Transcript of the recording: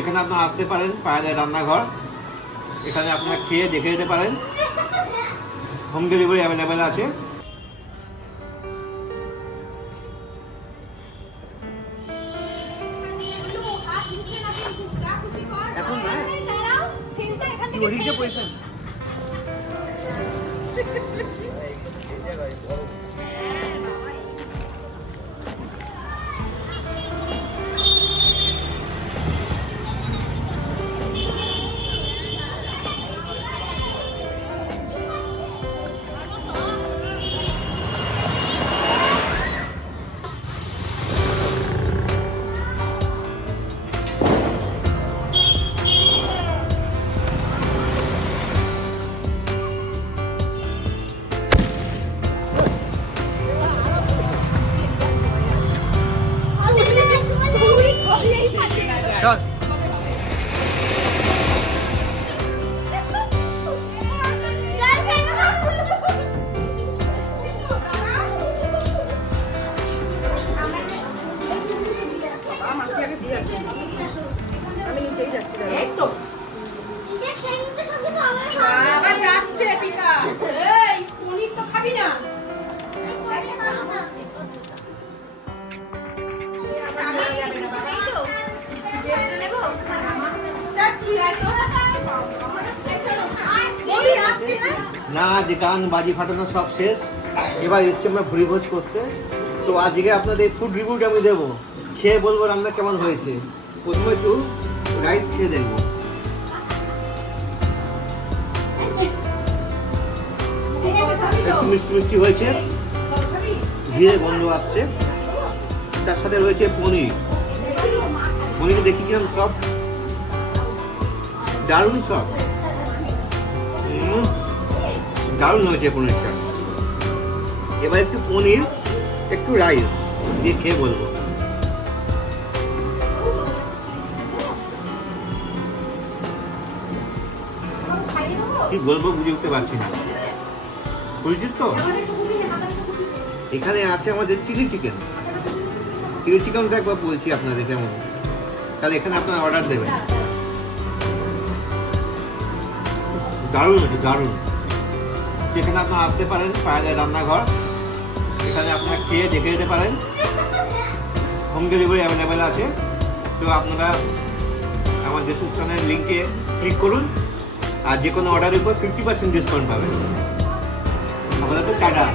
এখানে আপনারা আসতে পারেন পায়েলের রান্নাঘর। এখানে আপনারা খেয়ে দেখে যেতে পারেন। হোম ডেলিভারি অ্যাভেলেবেল আছে। এখন না কি ওদিকে পয়সা চল। আমি নিচেই যাচ্ছি এই তো যাচ্ছে পিতা এই পনির তো খাবি না নাচ গান বাজি ফাটানো সব শেষ। এবার এসছি আমরা ভুড়িভোজ করতে। তো আজকে আপনাদের ফুড রিভিউটা আমি দেবো, খেয়ে বলবো রান্না কেমন হয়েছে। প্রথমে একটু রাইস খেয়ে দেখবো। একটু মিষ্টি মিষ্টি হয়েছে, ঘিয়ে গন্ধ আসছে। তার সাথে রয়েছে পনির। পনিরটা দেখি কিরম সব, দারুণ সব, দারুণ হয়েছে পনিরটা। এবার একটু পনির একটু রাইস দিয়ে খেয়ে বলবো। কি বলবো বুঝে উঠতে পারছি না। বুঝছিস তো, এখানে আছে আমাদের চিলি চিকেন। চিলি চিকেনটা একবার বলছি আপনাদের কেমন, তাহলে এখানে আপনারা অর্ডার দেবেন। দারুণ হয়েছে, দারুণ। এখানে আপনারা আসতে পারেন পায়েলের রান্নাঘর। এখানে আপনারা খেয়ে দেখে যেতে পারেন। হোম ডেলিভারি অ্যাভেলেবেল আছে। তো আপনারা আমার ডেসক্রিপশনের লিঙ্কে ক্লিক করুন, আর যে কোনো অর্ডারের উপর 50% ডিসকাউন্ট পাবেন। আমাদের তো টাটা।